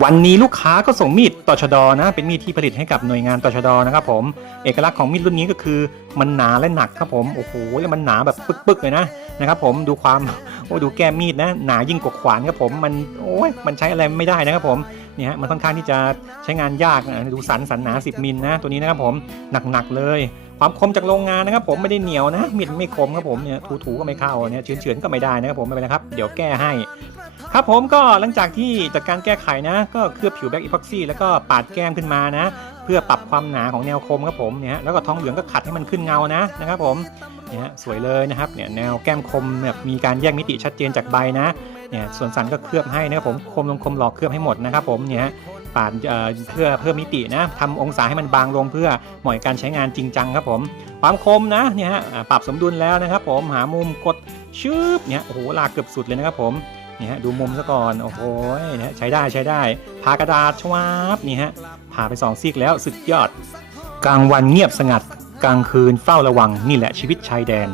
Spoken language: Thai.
วันนี้ลูกค้าก็ส่งมีดต่อชดอนะ เป็นมีดที่ผลิตให้กับหน่วยงานต่อชดอนะครับผม เอกลักษณ์ของมีดรุ่นนี้ก็คือมันหนาและหนักครับผม โอ้โห แล้วมันหนาแบบปึกๆเลยนะนะครับผม ดูความ โอ้ดูแก้มมีดนะ หนายิ่งกว่าขวานครับผม มัน โอ้ย มันใช้อะไรไม่ได้นะครับผม เนี่ยฮะ มันค่อนข้างที่จะใช้งานยากนะดูสันสันหนา 10 มิลนะ ตัวนี้นะครับผม หนักๆเลย ความคมจากโรงงานนะครับผม ไม่ได้เหนียวนะ มีดไม่คมครับผม เนี่ย ถูๆก็ไม่เข้า เนี่ย เฉือนๆก็ไม่ได้นะครับผม ไม่เป็นไรครับ เดี๋ยวแก้ให้ ครับผมก็หลังจากที่จัดการแก้ไขนะ ก็เคลือบผิวแบ็กอีพ็อกซี่แล้วก็ปาดแก้มขึ้นมานะ เพื่อปรับความหนาของแนวคมครับผมเนี่ยแล้วก็ท้องเหลืองก็ขัดให้มันขึ้นเงานะนะครับผมเนี่ยสวยเลยนะครับเนี่ยแนวแก้มคมแบบมีการแยกมิติชัดเจนจากใบนะเนี่ยส่วนสันก็เคลือบให้นะครับผมคมลงคมหลอกเคลือบให้หมดนะครับผมเนี่ยฮะปาดเพื่อเพิ่มมิตินะทำองศาให้มันบางลงเพื่อเหมาะการใช้งานจริงจังครับผม ความคมนะเนี่ยฮะปรับสมดุลแล้วนะครับผมหามุมกดชืบเนี่ยโอ้โหลากเกือบสุดเลยนะครับผม นี่ฮะดูมุมซะก่อนโอ้โหนะฮะใช้ได้ใช้ได้พากระดาษชวาบนี่ฮะผ่าไปสองซีกแล้วสุดยอด กลางวันเงียบสงัด กลางคืนเฝ้าระวังนี่แหละชีวิตชายแดน